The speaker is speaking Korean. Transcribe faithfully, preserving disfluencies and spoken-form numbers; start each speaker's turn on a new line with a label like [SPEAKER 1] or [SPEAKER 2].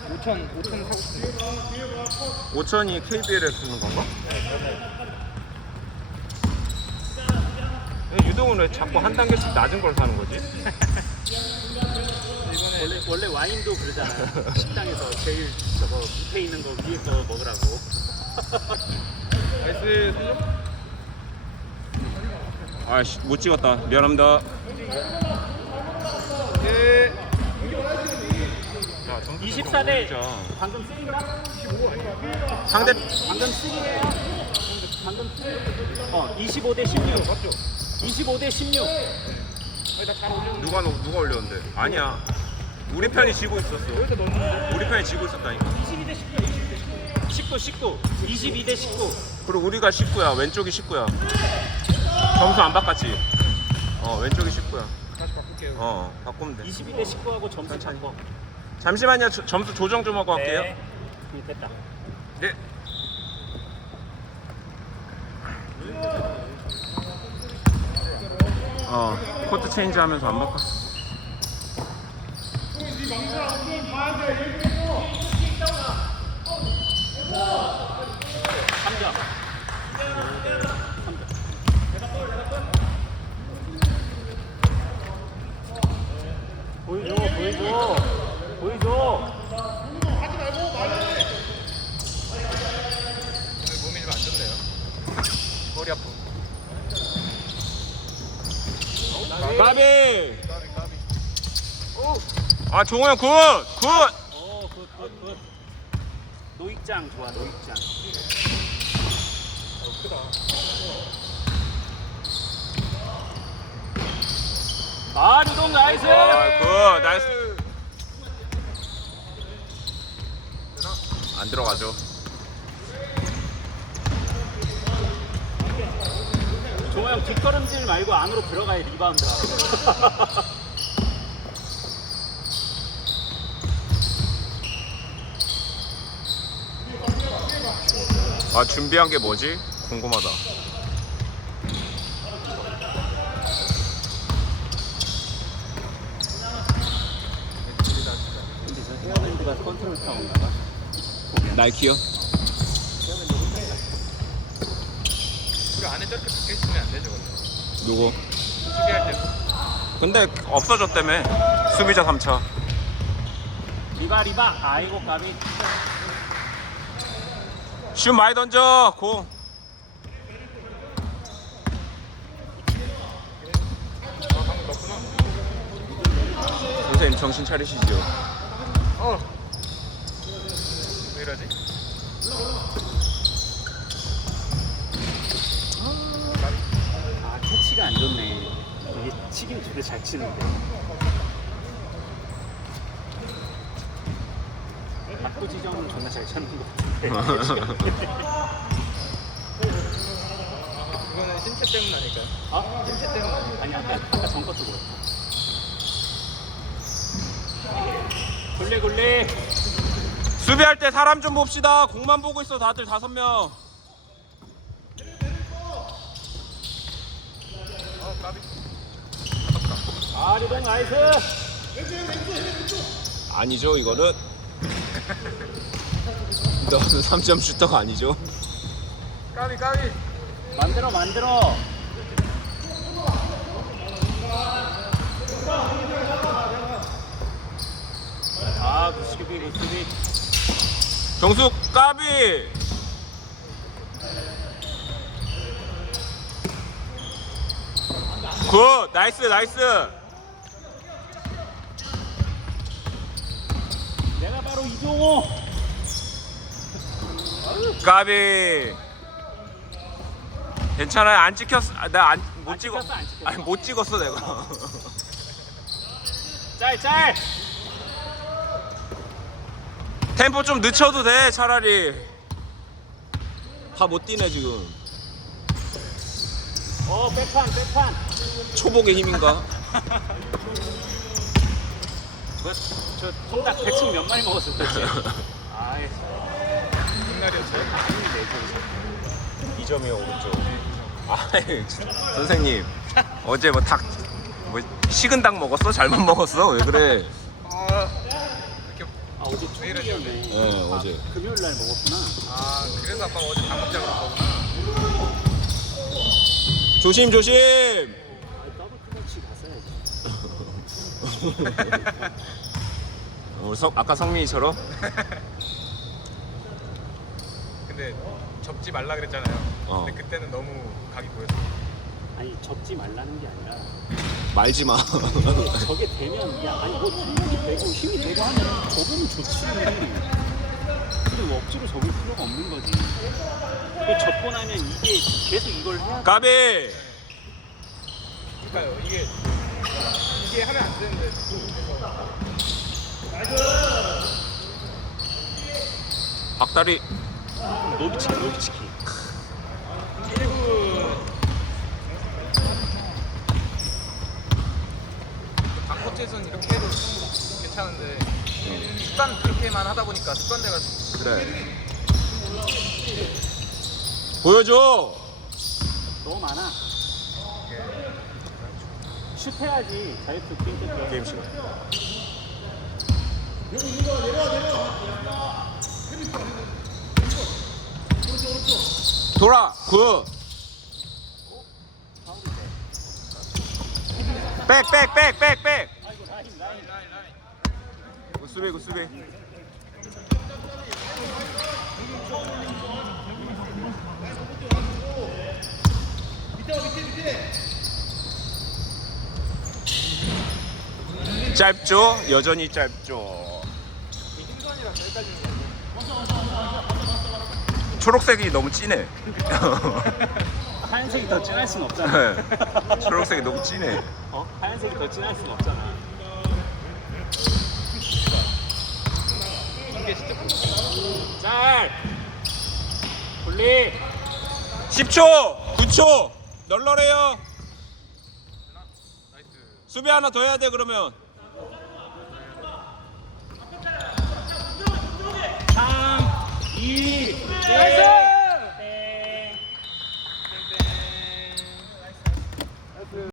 [SPEAKER 1] 오천 오천 사고 싶은데.
[SPEAKER 2] 오천이 케이비엘에 쓰는 건가? 왜 유동은 왜 자꾸 한 단계씩 낮은 걸 사는 거지?
[SPEAKER 3] 원래 원래 와인도 그러잖아. 식당에서 제일 저거 밑에 있는 거 위에 거 먹으라고.
[SPEAKER 1] 나이스 삼
[SPEAKER 2] 아씨 못 찍었다. 미안합니다.
[SPEAKER 1] 예.
[SPEAKER 2] 야, 점수
[SPEAKER 3] 이십사 대
[SPEAKER 2] 진짜.
[SPEAKER 3] 방금 쓰기가?
[SPEAKER 2] 상대
[SPEAKER 3] 방금 쓰기예요. 방금 쓰기. 어 이십오 대 십육.
[SPEAKER 1] 맞죠?
[SPEAKER 3] 이십오 대 십육.
[SPEAKER 1] 아니 나잘 올렸는데.
[SPEAKER 2] 누가 놓- 누가 올렸는데? 아니야. 우리 편이 지고 있었어.
[SPEAKER 1] 여기서 넣었는데.
[SPEAKER 2] 우리 편이 지고 있었다니까.
[SPEAKER 3] 이십이 대 십구. 십구 십구. 이십이 대 십구.
[SPEAKER 2] 그리고 우리가 십구야. 왼쪽이 십구야. 점수 안 바꿨지? 어 왼쪽이 십구야.
[SPEAKER 1] 다시 바꿀게요.
[SPEAKER 2] 어 바꾸면 돼.
[SPEAKER 3] 이십이 대 십구하고 점수
[SPEAKER 2] 천천히.
[SPEAKER 3] 바꿔.
[SPEAKER 2] 잠시만요. 저- 점수 조정 좀 하고 할게요.
[SPEAKER 3] 네. 음, 됐다.
[SPEAKER 2] 네. 어 코트 체인지 하면서 안 바꿨어.
[SPEAKER 3] 삼 점. 삼 점. 보여줘, 보여줘, 보여줘.
[SPEAKER 1] 오늘 몸이 좀 안 좋네요. 머리 아프.
[SPEAKER 2] 가비.
[SPEAKER 1] 까비 까비.
[SPEAKER 2] 아 종호 형 굿! 굿!
[SPEAKER 3] 오, 굿, 굿, 굿. 노익장 좋아, 노익장.
[SPEAKER 1] 어 크다.
[SPEAKER 3] 아, 유동 나이스.
[SPEAKER 2] 아, 굿! 나이스. 안 들어가죠.
[SPEAKER 3] 종호 형 뒷걸음질 말고 안으로 들어가야 리바운드.
[SPEAKER 2] 아 준비한 게 뭐지? 궁금하다.
[SPEAKER 3] 근데 저 헤어밴드가 컨트롤 타워인가 봐.
[SPEAKER 2] 나이키요?
[SPEAKER 1] 우리 안에 저렇게 박혀 있으면 안 되죠 원래.
[SPEAKER 2] 누구?
[SPEAKER 1] 수비할 때.
[SPEAKER 2] 근데 없어졌다며. 수비자 삼 차.
[SPEAKER 3] 리바 리바. 아이고 까비.
[SPEAKER 2] 슛 많이 던져. 공.
[SPEAKER 1] 아 방금 넣구나.
[SPEAKER 2] 선생님 정신 차리시죠.
[SPEAKER 1] 어. 왜 이러지?
[SPEAKER 3] 아 캐치가 안 좋네. 이게 치긴 주를 잘 치는데. 낙구 지점은 존나 잘 찾는 것 같은데.
[SPEAKER 1] 이거는 신체 때문 아닐까요?
[SPEAKER 3] 아?
[SPEAKER 1] 신체 때문 아닐까요?
[SPEAKER 3] 아니 아까 아까 전 것도 그렇다. 굴레 굴레.
[SPEAKER 2] 수비할 때 사람 좀 봅시다. 공만 보고 있어 다들 다섯 명.
[SPEAKER 1] 아 까비.
[SPEAKER 3] 아 리동 나이스.
[SPEAKER 2] 아니죠 이거는. 너는 삼 점 슈터가 아니죠.
[SPEAKER 1] 까비 까비.
[SPEAKER 3] 만들어 만들어. 아 구수비 구수비.
[SPEAKER 2] 정수 까비. 굿 나이스 나이스.
[SPEAKER 3] 내가 바로 이종호.
[SPEAKER 2] 까비. 괜찮아요 안 찍혔어. 나 안 못
[SPEAKER 3] 안
[SPEAKER 2] 찍어.
[SPEAKER 3] 찍혔어, 안 찍혔어.
[SPEAKER 2] 아니 못 찍었어 내가.
[SPEAKER 3] 짤 짤.
[SPEAKER 2] 템포 좀 늦춰도 돼 차라리. 다 못 뛰네 지금.
[SPEAKER 3] 어 백판 백판.
[SPEAKER 2] 초복의 힘인가?
[SPEAKER 3] 뭐야 저 통닭 대충 몇 마리 먹었을 거지. 아이
[SPEAKER 1] 옛날이었어요?
[SPEAKER 2] 이 점이요 오른쪽. 아 선생님 어제 뭐 닭 뭐 식은 닭 먹었어? 잘못 먹었어? 왜 그래?
[SPEAKER 1] 아 이렇게
[SPEAKER 3] 아 어제
[SPEAKER 1] 내일은
[SPEAKER 3] 초이었네.
[SPEAKER 2] 네, 어제.
[SPEAKER 3] 금요일 날 먹었구나.
[SPEAKER 1] 아 그래서 아빠가 어제 밥 먹자 그런 거구나.
[SPEAKER 2] 조심 조심.
[SPEAKER 3] 아, 더블 클러치 갔어야지.
[SPEAKER 2] 어, 성, 아까 성민이처럼.
[SPEAKER 1] 근데 접지 말라 그랬잖아요.
[SPEAKER 2] 어.
[SPEAKER 1] 근데 그때는 너무 각이 보였어.
[SPEAKER 3] 아니 접지 말라는 게 아니라
[SPEAKER 2] 말지 마.
[SPEAKER 3] 이게 저게 되면 야 아니 뭐 힘이 되고 힘이 되고 하면 접으면 좋지. 근데 뭐 억지로 접을 필요가 없는 거지. 그 접고 나면 이게 계속 이걸 해야 돼.
[SPEAKER 2] 까비.
[SPEAKER 1] 그러니까요. 이게 이게 하면 안 되는데.
[SPEAKER 2] 박다리.
[SPEAKER 3] 노비치키 노비치키.
[SPEAKER 1] 일부 방코트에서는 이렇게 해도 괜찮은데 습관 그렇게만 하다 보니까 습관돼가지고.
[SPEAKER 2] 그래. 보여줘.
[SPEAKER 3] 너무 많아. 슛 해야지. 자유투 게임 때.
[SPEAKER 2] 게임 시간. 돌아. 굿. 백, 백, 백, 백, 백. 굿수비, 굿수비. 짧죠? 여전히 짧죠.
[SPEAKER 1] 이 흰선이랑 여기까지 있는 거
[SPEAKER 2] 초록색이 너무 진해.
[SPEAKER 3] 하얀색이 더 진할 순 없잖아.
[SPEAKER 2] 네. 초록색이 너무 진해.
[SPEAKER 3] 어? 하얀색이 더 진할 순 없잖아.
[SPEAKER 1] 이게 진짜 보여.
[SPEAKER 3] 짤. 분리.
[SPEAKER 2] 십 초, 구 초. 널널해요.
[SPEAKER 1] 나이스.
[SPEAKER 2] 수비 하나 더 해야 돼 그러면.
[SPEAKER 3] 삼, 이, 일.